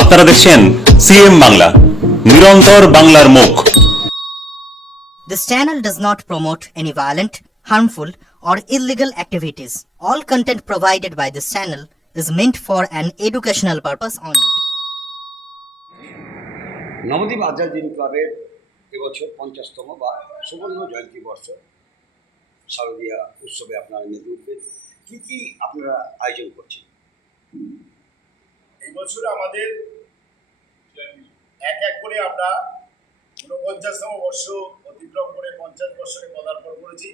আপনারা দেখছেন সিএম বাংলা, নিরন্তর বাংলার মুখ। This channel does not promote any violent, harmful, or illegal activities. All content provided by this channel is meant for an educational purpose only. Nabadwip আজাদিন ক্লাবের এবছর 50তম বা সুবর্ণ জয়ন্তী বর্ষ শারদীয়া উৎসবে আপনারা মেতে উঠবেন। কী কী আপনারা আয়োজন করছেন? এই বছর আমাদের এক এক করে আমরা 49তম বর্ষ অতিক্রম করে 50 বছরে পদার্পণ করেছি।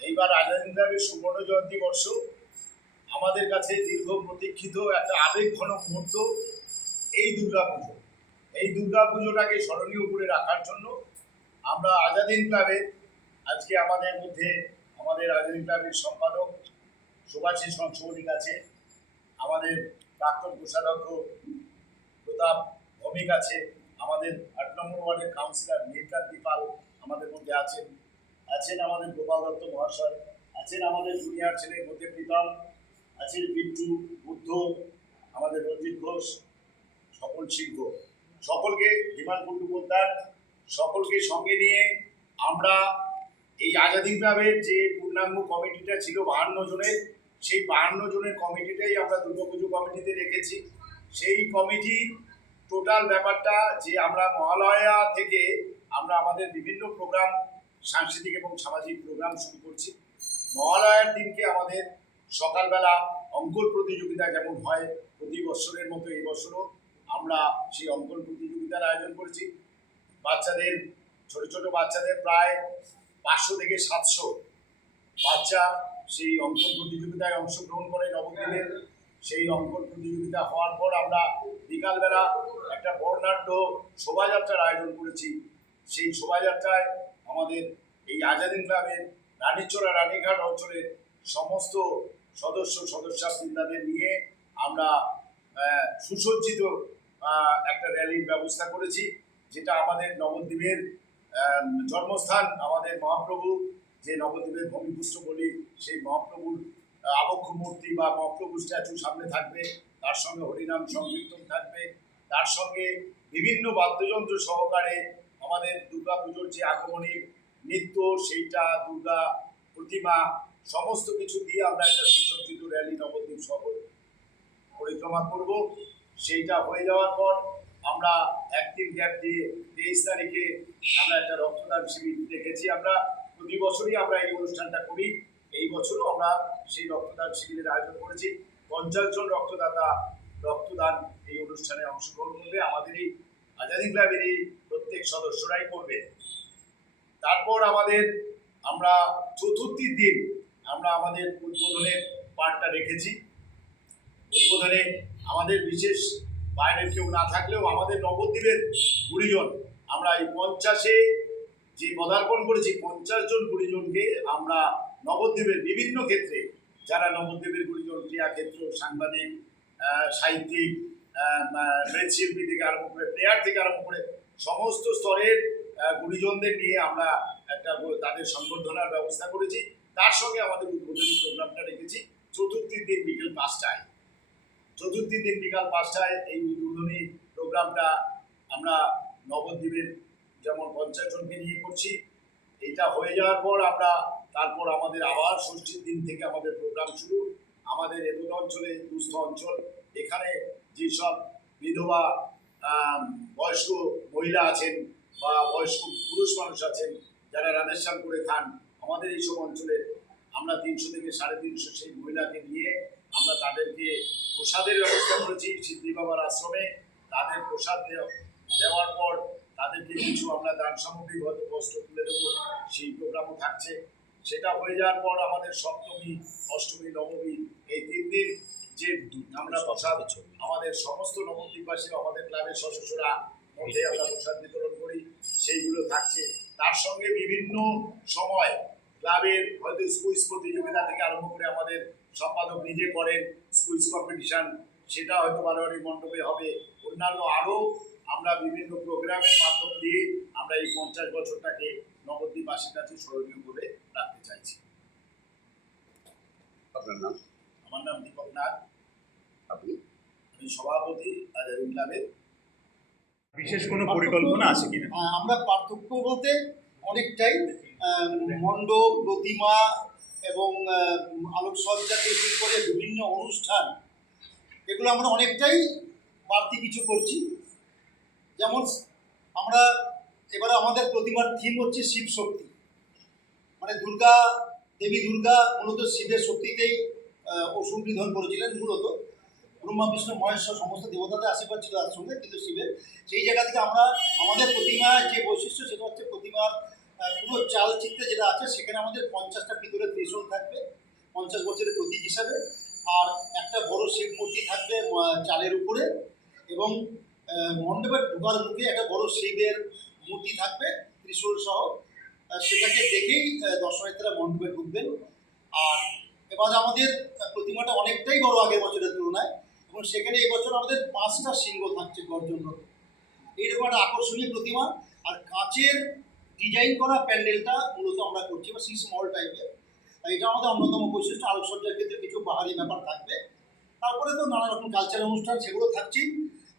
এইবার আজাদিন ক্লাবের সুবর্ণ জয়ন্তী বর্ষ আমাদের কাছে দীর্ঘ প্রতীক্ষিত একটা আবেগঘন মুহূর্ত। এই দুর্গাপুজো, এই দুর্গাপুজোটাকে স্মরণীয় করে রাখার জন্য আমরা আজাদিন ক্লাবের আজকে আমাদের মধ্যে আমাদের আজাদিন ক্লাবের সম্পাদক সুভাষিস সংশোধনিক আছে, আমাদের প্রাক্তন কোষাধ্যক্ষ প্রতাপ ভৌমিক আছে, আমাদের 8 নম্বর ওয়ার্ডের কাউন্সিলর নীলকান্তি পাল আমাদের মধ্যে আছেন, আমাদের গোপাল দত্ত মহাশয় আছেন, আমাদের জুনিয়র ছেলে মধ্যে প্রীতম আছেন, বিট্টু বুদ্ধ, আমাদের রঞ্জিত ঘোষ, সকল সিংহ, সকলকে বিমান কুণ্ডু পোদ্দার, সকলকে সঙ্গে নিয়ে আমরা এই আজাদিন ক্লাবের যে পূর্ণাঙ্গ কমিটিটা ছিল 52 জনের, সেই 52 জনের কমিটিটাই আমরা দুর্গাপুজো কমিটিতে রেখেছি। সেই কমিটি টোটাল ব্যাপারটা যে আমরা মহালয়া থেকে আমরা আমাদের বিভিন্ন প্রোগ্রাম, সাংস্কৃতিক এবং সামাজিক প্রোগ্রাম শুরু করছি। মহালয়ার দিনকে আমাদের সকালবেলা অঙ্কন প্রতিযোগিতা যেমন হয় প্রতি বছরের মতো এই বছরও আমরা সেই অঙ্কন প্রতিযোগিতার আয়োজন করেছি। বাচ্চাদের, ছোট ছোট বাচ্চাদের প্রায় 500 থেকে 700 বাচ্চা সেই অঙ্কন প্রতিযোগিতায় অংশগ্রহণ করে নবদ্বীপের। সেই অঙ্কন প্রতিযোগিতা হওয়ার পর আমরা বিকালবেলা একটা বর্ণাঢ্য শোভাযাত্রার আয়োজন করেছি। সেই শোভাযাত্রায় আমাদের এই আজাদিন ক্লাবের রানীচড়া রানীঘাট অঞ্চলের সমস্ত সদস্যবৃন্দাদের নিয়ে আমরা সুসজ্জিত একটা র্যালির ব্যবস্থা করেছি, যেটা আমাদের নবদ্বীপের জন্মস্থান, আমাদের মহাপ্রভু যে নবদ্বীপের ভূমিপুত্র বলি, সেই মহাপ্রভুর আবক্ষ মূর্তি বা মহাপ্রভু স্ট্যাচু সামনে থাকবে, তার সঙ্গে হরিনাম সংকীর্তন থাকবে, তার সঙ্গে বিভিন্ন বাদ্যযন্ত্র সহকারে আমাদের দুর্গা পুজোর যে আগমনী নৃত্য, সেইটা দুর্গা প্রতিমা সমস্ত কিছু দিয়ে আমরা একটা সুসজ্জিত র্যালি নবদ্বীপ শহর পরিক্রমা করব। সেইটা হয়ে যাওয়ার পর আমরা একদিন গ্যাপ দিয়ে 23 তারিখে আমরা একটা রক্তদান শিবির দেখেছি। আমরা প্রতি বছরই আমরা এই অনুষ্ঠানটা করি, এই বছরও আমরা সেই রক্তদান শিবিরের আয়োজন করেছি। 50 জন রক্তদাতা রক্তদান এই অনুষ্ঠানে অংশগ্রহণ করবে, আমাদের এই আজাদিন ক্লাবেরই প্রত্যেক সদস্যরাই করবে। তারপর আমরা চতুর্থীর দিন আমরা আমাদের উদ্বোধনের পার্টটা রেখেছি। উদ্বোধনে আমাদের বিশেষ বাইরের কেউ না থাকলেও আমাদের নবদ্বীপের গুণীজন, আমরা এই 50-এ যে পদার্পণ করেছি 50 জন গুণীজনকে আমরা নবদ্বীপের বিভিন্ন ক্ষেত্রে, যারা নবদ্বীপের গুণীজন, ক্রীড়াক্ষেত্র, সাংবাদিক, সাহিত্যিক, মৃৎশিল্পী থেকে আরম্ভ করে, প্লেয়ার থেকে আরম্ভ করে সমস্ত স্তরের গুণীজনদের নিয়ে আমরা একটা তাদের সংবর্ধনার ব্যবস্থা করেছি। তার সঙ্গে আমাদের উদ্বোধনী প্রোগ্রামটা রেখেছি চতুর্থীর দিন বিকেল 5টায়। চতুর্থী দিন বিকাল 5টায় এই উদ্বোধনী প্রোগ্রামটা আমরা নবদ্বীপের যেমন 50 জনকে নিয়ে করছি। এটা হয়ে যাওয়ার পর তারপর আমাদের আবার ষষ্ঠীর দিন থেকে আমাদের প্রোগ্রাম শুরু। আমাদের এদুত অঞ্চলে, দুস্থ অঞ্চল, এখানে যেসব বিধবা বয়স্ক মহিলা আছেন বা বয়স্ক পুরুষ মানুষ আছেন যারা রাধেশ্যাম করে খান, আমাদের এইসব অঞ্চলে আমরা 300 থেকে 350 সেই মহিলাকে নিয়ে আমরা তাদেরকে প্রসাদের ব্যবস্থা করেছি সিদ্ধি বাবার আশ্রমে। তাদের প্রসাদ দেওয়ার পর তাদেরকে কিছু আমরা দান সামগ্রী, হয়তো বস্ত্র তুলে দেবো, সেই প্রোগ্রামও থাকছে। সেটা হয়ে যাওয়ার পর আমাদের সপ্তমী, অষ্টমী, নবমী এই 3 দিন যে আমরা প্রসাদ আমাদের সমস্ত নবদ্বীপবাসী, আমাদের ক্লাবের সদস্যরা মধ্যে আমরা প্রসাদ বিতরণ করি, সেইগুলো থাকছে। তার সঙ্গে বিভিন্ন সময় ক্লাবের হয়তো স্কুইজ প্রতিযোগিতা থেকে আরম্ভ করে আমাদের সম্পাদক নিজে করেন স্কুইজ কম্পিটিশন, সেটা হয়তো বারোয়ারি মণ্ডপে হবে। অন্যান্য আরও আমরা বিভিন্ন প্রোগ্রামের মাধ্যম দিয়ে আমরা এই 50 বছরটাকে নবদ্বীপবাসীর কাছে স্মরণীয় করে রাখতে চাইছি। আপনার নাম? আমার নাম দীপক নাথ। আপনি? আমি আমি সভাপতি আজাদিন ক্লাবের। বিশেষ কোনো পরিকল্পনা আছে কিনা? আমরা পার্থক্য বলতে অনেকটাই মণ্ডপ, প্রতিমা এবং আলোকসজ্জা থেকে শুরু করে বিভিন্ন অনুষ্ঠান, এগুলো আমরা অনেকটাই বাড়তি কিছু করছি। যেমন আমরা এবারে আমাদের প্রতিমার থিম হচ্ছে শিব শক্তি, মানে দেবী দুর্গা মূলত শিবের শক্তিতেই অসুর নিধন করেছিলেন। মূলত ব্রহ্মা বিষ্ণু মহেশ্বর সমস্ত দেবতাদের আশীর্বাদ ছিল তার সঙ্গে, কিন্তু শিবের সেই জায়গা থেকে আমরা আমাদের প্রতিমার যে বৈশিষ্ট্য সেটা হচ্ছে প্রতিমার পুরো চালচিত্রে যেটা আছে সেখানে আমাদের 50টা পিতলের ত্রিশূল থাকবে 50 বছরের প্রতীক হিসাবে, আর একটা বড় শিব মূর্তি থাকবে চালের উপরে, এবং মণ্ডপের ঢোকার মুখে একটা বড় শিবের মূর্তি থাকবে ত্রিশূল সহ। সেটাকে দেখেই দর্শনার্থীরা মণ্ডপে ঢুকবেন। আর এবার আমাদের প্রতিমাটা অনেকটাই বড় আগের বছরের তুলনায়, এবং সেখানে এবছর আমাদের 5টা সিংহ থাকছে গর্জনরত। এইরকম একটা আকর্ষণীয় প্রতিমা। আর কাঁচের ডিজাইন করা প্যান্ডেলটা মূলত আমরা করছি, বা স্মল টাইপের। এটা আমাদের অন্যতম বৈশিষ্ট্য। আলোকসজ্জার ক্ষেত্রে কিছু বাহারি ব্যাপার থাকবে। তারপরে তো নানা রকম কালচারাল অনুষ্ঠান সেগুলো থাকছেই।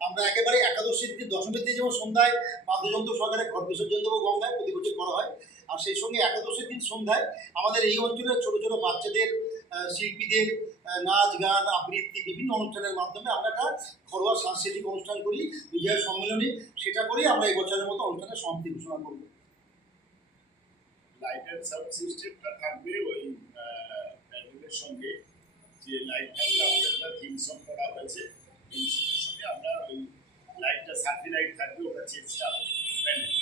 আমরা একেবারে একাদশীর দিন, দশমীর দিন যেমন সন্ধ্যায় বাদ্যযন্ত্র সহকারে ঘট বিসর্জন দেবো গঙ্গায়, প্রতি বছর করা হয়। আর সেই সঙ্গে একাদশীর দিন সন্ধ্যায় আমাদের এই অঞ্চলের ছোটো ছোটো বাচ্চাদের শিল্পীদের নাচ গান আবৃত্তি বিভিন্ন অনুষ্ঠানের মাধ্যমে আমরা একটা ঘরোয়া সাংস্কৃতিক অনুষ্ঠান করি, বিজয় সম্মেলনী। সেটা করেই আমরা এই বছরের মতো অনুষ্ঠানের সমাপ্তি ঘোষণা করব। লাইটের সাউন্ড সিস্টেমটা থাকবে ওই প্যান্ডেলের সঙ্গে, যে লাইট থাকবে আমাদের একটা থিম সং করা হয়েছে। থিম সঙ্গের সঙ্গে আমরা ওই লাইটটা সার্কি লাইট থাকবে, ওটা চেঞ্জটা প্যান্ডেল।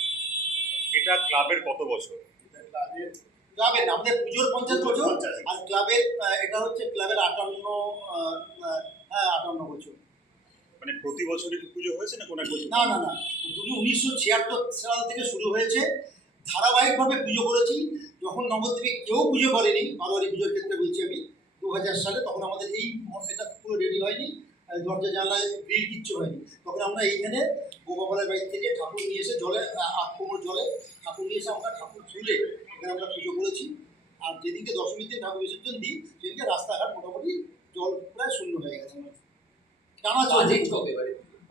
এটা ক্লাবের কত বছর? এটা ক্লাবের ক্লাবের আমাদের পুজোর 50 বছর, আর ক্লাবের এটা হচ্ছে ক্লাবের 58 বছর। মানে প্রতি বছরই কি পুজো হয়েছে না কোনো এক বছর? না 1976 সাল থেকে শুরু হয়েছে, ধারাবাহিকভাবে পুজো করেছি। যখন নবদ্বীপে কেউ পুজো করেনি, বারোয়ারি পুজোর ক্ষেত্রে বলছি আমি, 2000 সালে, তখন আমাদের এই এটা পুরো রেডি হয়নি, দরজা জানলায় গ্রিল কিচ্ছু হয়নি। তখন আমরা এইখানে গোপালের বাড়ি থেকে ঠাকুর নিয়ে এসে জলে 8 কোমর জলে ঠাকুর নিয়ে এসে আমরা ঠাকুর তুলে এখানে আমরা পুজো করেছি। আর যেদিনকে দশমীতে ঠাকুর বিসর্জন দিই সেদিকে রাস্তাঘাট মোটামুটি জল প্রায় শূন্য হয়ে গেছে। টানা চলছে।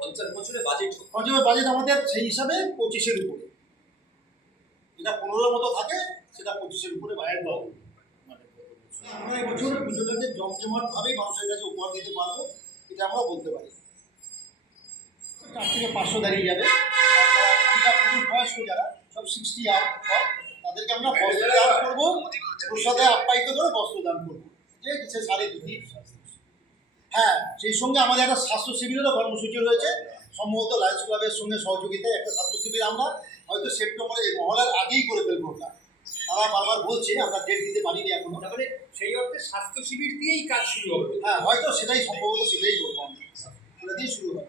50 বছরে বাজেট পঞ্চমের বাজেট আমাদের সেই হিসাবে 25-এর উপরে, যেটা 15-এর মতো থাকে সেটা 25-এর উপরে বাইরে দেওয়া হবে। আমরা এবছর পুজোটাকে জমজমাটভাবেই মানুষের কাছে উপহার দিতে পারবো, এটা আমরা বলতে পারি। 4 থেকে 500 দাঁড়িয়ে যাবে। আর যারা বয়স্ক যারা সব 60 আর তাদেরকে আমরা বস্ত্র দান করবো, প্রসাদে আপ্যায়িত করে বস্ত্র দান করবো, যে সে শাড়ি ধুতি। হ্যাঁ, সেই সঙ্গে আমাদের একটা স্বাস্থ্য শিবিরেরও কর্মসূচি রয়েছে। সম্ভবত লায়ন্স ক্লাবের সঙ্গে সহযোগিতায় একটা স্বাস্থ্য শিবির আমরা হয়তো সেপ্টেম্বরে এই মহলার আগেই করে ফেলবো। ওটা তারা বারবার বলছে, আমরা ডেট দিতে পারিনি এখনো। তারপরে সেই অর্থে স্বাস্থ্য শিবির দিয়েই কাজ শুরু হবে। হ্যাঁ, হয়তো সেটাই সম্ভবত সেটাই করবো আমরা, সেটা দিয়ে শুরু হবে।